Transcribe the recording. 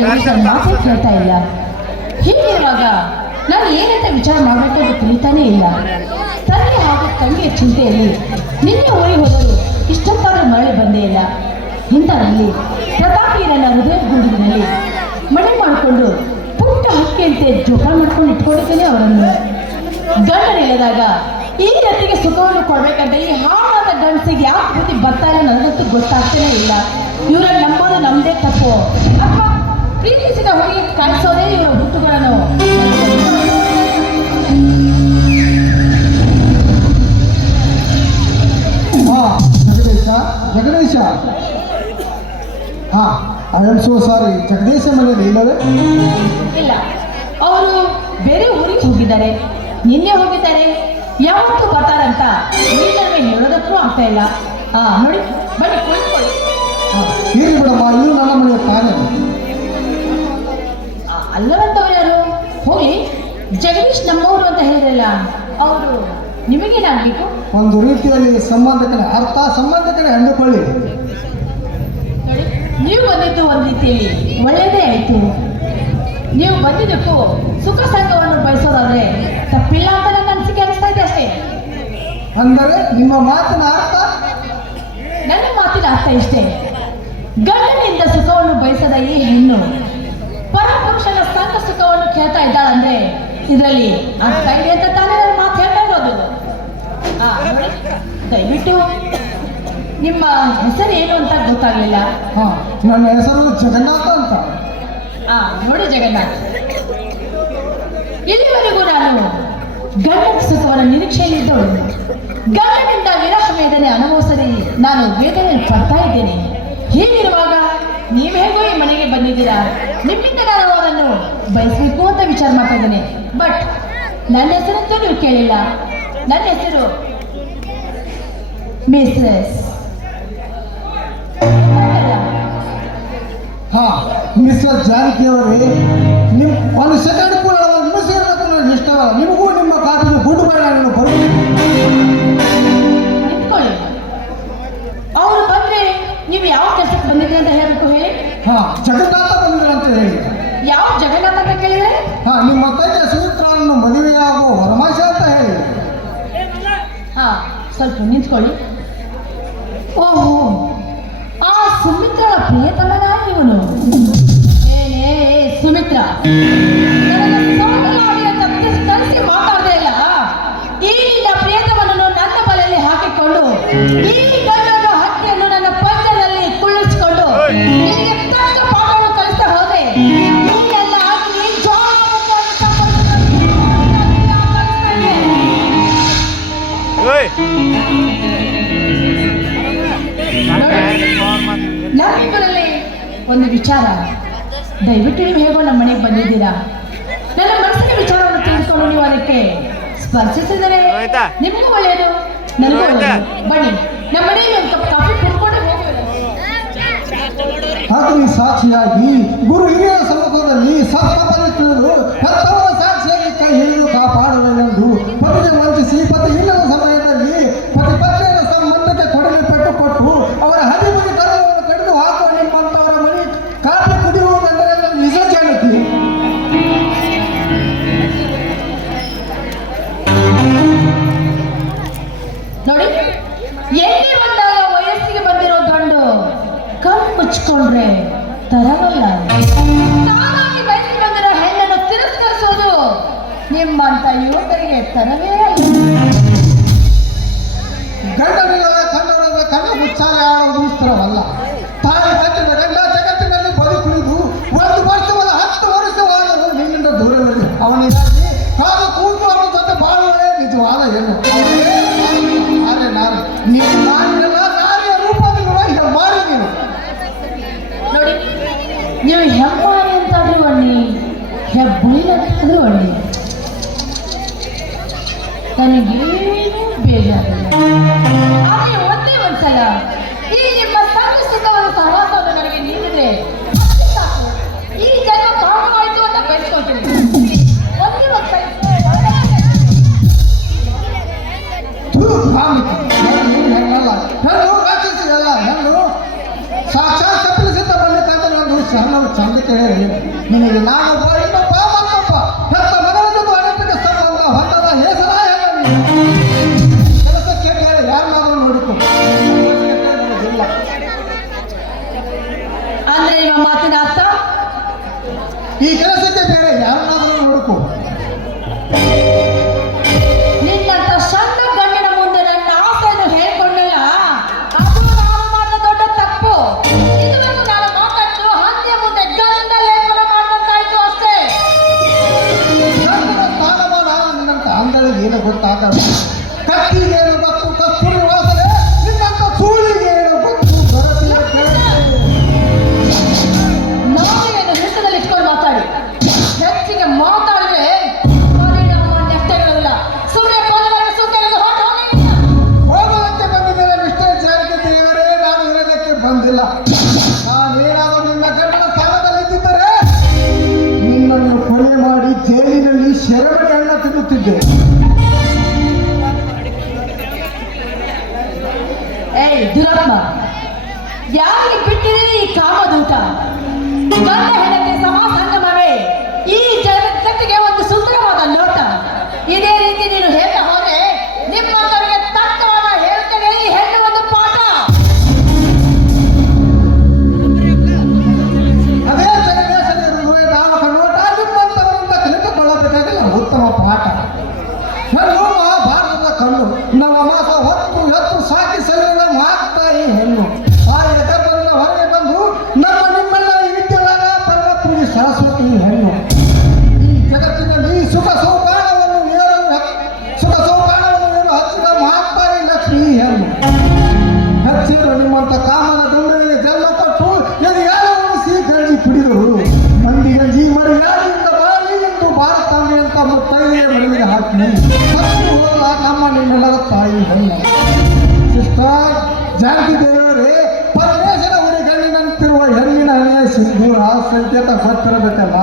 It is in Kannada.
ನನ್ನ ಮಾತೇ ಕೇಳ್ತಾ ಇಲ್ಲ. ಹೀಗಿರುವಾಗ ನಾನು ಏನಂತ ವಿಚಾರ ಮಾಡಬೇಕು ತಿಳಿತಾನೇ ಇಲ್ಲ. ತಂದೆ ಹಾಗೂ ತಂಗಿಯ ಚಿಂತೆಯಲ್ಲಿ ನಿನ್ನೆ ಊರಿಗೆ ಹೋದರು ಇಷ್ಟೊತ್ತಾದ್ರೂ ಮರಳಿ ಬಂದೇ ಇಲ್ಲ. ಇಂಥರಲ್ಲಿ ಪ್ರತಾಪಿ ನನ್ನ ಹೃದಯ ಗುಂಡಿನಲ್ಲಿ ಮಣೆ ಮಾಡಿಕೊಂಡು ಪುಟ್ಟ ಹಕ್ಕಿಯಂತೆ ಜೋಪ ಮಾಡ್ಕೊಂಡು ಇಟ್ಕೊಂಡಿದ್ದೇನೆ ಅವರನ್ನು. ಗಂಡನಿಲ್ಲದಾಗ ಈ ಜೊತೆಗೆ ಸುಖವನ್ನು ಕೊಡ್ಬೇಕಂತ ಈ ಹಾಳಾದ ಗಂಡಸಿಗೆ ಯಾವ ರೀತಿ ಬರ್ತಾ ಇಲ್ಲ ನನಗಂತೂ ಗೊತ್ತಾಗ್ತಾನೆ ಇಲ್ಲ. ಇವರಲ್ಲಿ ನಂಬೋದು ನಮ್ಮದೇ ತಪ್ಪು. ಅಥವಾ ಪ್ರೀತಿಸಿದ ಹುಡುಗಿ ಕಾಣಿಸೋದೇ ಇವರ ಹುಟ್ಟುಗಳನ್ನು ಜಗದೀಶ ಜಗದೀಶ ಹಾ I am so sorry Jagadish ಮನೇಲಿ ಇಲ್ಲವೇ ಇಲ್ಲ. ಅವರು ಬೇರೆ ಊರಿಗೆ ಹೋಗಿದ್ದಾರೆ. ನಿನ್ನೆ ಹೋಗಿದ್ದಾರೆ. ಯಾವತ್ತು ಬರ್ತಾರಂತ ಈ ನಡುವೆ ಹೇಳೋದಕ್ಕೂ ಆಗ್ತಾ ಇಲ್ಲ. ಹಾ ನೋಡಿ ಬನ್ನಿ ಕುಳಿತುಕೊಳ್ಳಿ. ಇರ್ಲಿ ಬಿಡಮ್ಮ ಇನ್ನು ನನ್ನ ಮನೆಯ ನಿಮಗೇನಾಗಬೇಕು ಒಂದು ರೀತಿಯಲ್ಲಿ ಸಂಬಂಧಕನೇ ಅರ್ಥ ಸಂಬಂಧಕನೇ ಅಂದುಕೊಳ್ಳಿ. ನೀವು ಬಂದಿದ್ದು ಒಂದು ರೀತಿಯಲ್ಲಿ ಒಳ್ಳೆಯದೇ ಆಯ್ತು. ನೀವು ಬಂದಿದ್ದಕ್ಕೂ ಸುಖ ಸಂಘವನ್ನು ಬಯಸೋದಾದ್ರೆ ತಪ್ಪಿಲ್ಲ ಅಂತ ನನ್ನ ಅನಿಸಿಕೆ ಅನಿಸ್ತಾ ಇದೆ ಅಷ್ಟೇ. ಅಂದರೆ ನಿಮ್ಮ ಮಾತಿನ ಅರ್ಥ? ನನ್ನ ಮಾತಿನ ಅರ್ಥ ಇಷ್ಟೇ. ಗಂಡನಿಂದ ಸುಖವನ್ನು ಬಯಸದ ಈ ಹೆಣ್ಣು ಪರಪುರುಷನ ಸಂಘ ಸುಖವನ್ನು ಕೇಳ್ತಾ ಇದ್ದಾಳಂದ್ರೆ ಇದರಲ್ಲಿ ಅರ್ಥ ಇದೆ ಅಂತ ತಾನೇ ನಾನು ಮಾತು ಹೇಳ್ತಾ ಇರೋದು ಆ, ನೋಡಿ, ದಯವಿಟ್ಟು ನಿಮ್ಮ ಹೆಸರು ಏನು ಅಂತ ಗೊತ್ತಾಗ್ಲಿಲ್ಲ? ಹಾ ನನ್ನ ಹೆಸರು ಜಗನ್ನಾಥ ಅಂತ. ಆ ನೋಡಿ ಜಗನ್ನಾಥ. ಇಲ್ಲಿವರೆಗೂ ನಾನು ಗಂಡನ ಸುಖವನ್ನ ನಿರೀಕ್ಷೆಯಲ್ಲಿದ್ದವಳು ಗಂಡನಿಂದ ವಿರಹ ವೇದನೆ ಅನುಭವಿಸದೆ ನಾನು ವೇದನೆ ಪಡ್ತಾ ಇದ್ದೇನೆ. ಹೀಗಿರುವಾಗ ನೀವು ಹೇಗೋ ಈ ಮನೆಗೆ ಬಂದಿದ್ದೀರಾ? ನಿಮ್ಮಿಂದ ನಾನು ಅವರನ್ನು ಬಯಸಬೇಕು ಅಂತ ವಿಚಾರ ಮಾಡ್ತಾ ಇದ್ದೇನೆ. ಬಟ್ ನನ್ನ ಹೆಸರಂತೂ ನೀವು ಕೇಳಿಲ್ಲ. ನನ್ನ ಹೆಸರು ಮಿಸ್ರೆಸ್ ಹಾ ಮಿಸ್ಟರ್ ಜಾನಕಿ ಅವರೇ ನಿಮ್ ಒಂದು ಸೆಕೆಂಡ್ ಕೂಡ ಮಿಸ್ ಇರಬೇಕು ನಿಮಗೂ ನಿಮ್ಮ ಕಾಟಿನ ಗುಡ್ ಬಾಯ್ ನಾನು ಸ್ವಲ್ಪ ನಿಂತ್ಕೊಳ್ಳಿ. ಓಹೋ. ಆ ಸುಮಿತ್ರಳ ಪ್ರಿಯತಮನ ಇವನು ಏನೇ ಸುಮಿತ್ರ. ನಮ್ಮಿಬ್ಬರಲ್ಲಿ ಒಂದು ವಿಚಾರ. ದಯವಿಟ್ಟು ನೀವು ಹೇಗೋ ನಮ್ಮ ಮನೆಗೆ ಬಂದಿದ್ದೀರಾ? ನನ್ನ ಮನಸ್ಸಿನ ವಿಚಾರವನ್ನು ತಿಳಿದುಕೊಂಡು ನೀವು ಅದಕ್ಕೆ ಸ್ಪರ್ಶಿಸಿದರೆ? ನಿಮಗೂ ಒಳ್ಳೆಯದು ನನಗೂ? ಬನ್ನಿ ನಮ್ಮ ಮನೆಗೆ ಒಂದು ಕಪ್ ಕಾಫಿ ಕುಡ್ಕೊಂಡು ಅಗ್ನಿ ಸಾಕ್ಷಿಯಾಗಿ ಗುರು ಹಿರಿಯರ ಸಮ್ಮುಖದಲ್ಲಿ ಸತ್ಯವನ್ನು ತಿಳಿದು ಅವನಿಗಾಗಿ ಕಾದು ಕೂತು ಅವನ ಜೊತೆ ಬಾಳುವೇ ನಿಜವಾದ ಹೆಣ್ಣು ಮಾತಾಡ ಕತ್ತಿಗೆ ಗೊತ್ತು ಕಸ್ತೂರಿ ವಾಸನೆ ನಿನ್ನಂತ ಸೂಳಿಗೆ ಗೊತ್ತು? ಭರತೀಯ ನಾವೆಯನ್ನು ಹಿಡಿತದಲ್ಲಿಟ್ಕೊಂಡು ಮಾತಾಡಿ. ಹೆಚ್ಚಿಗೆ ಮಾತಾಡಿದ್ರೆ ಹೋಗುವಂತೆ ಬಂದಿದ್ದೇನೆ ಇಷ್ಟೇ ಜಾರಿಗೆ ದೇವರೇ ನಾನು ಹೇಳೋದಕ್ಕೆ ಬಂದಿಲ್ಲ. ದುರಾತ್ಮ ಯಾರಿಗೆ ಬಿಟ್ಟಿದೆ ಈ ಕಾಮದು ಹೆಣ್ಣಿನ ಹಣೆಯ ಸಿಂಧೂರ ಸಂಕೇತ ಗೊತ್ತಿರಬೇಕಲ್ಲ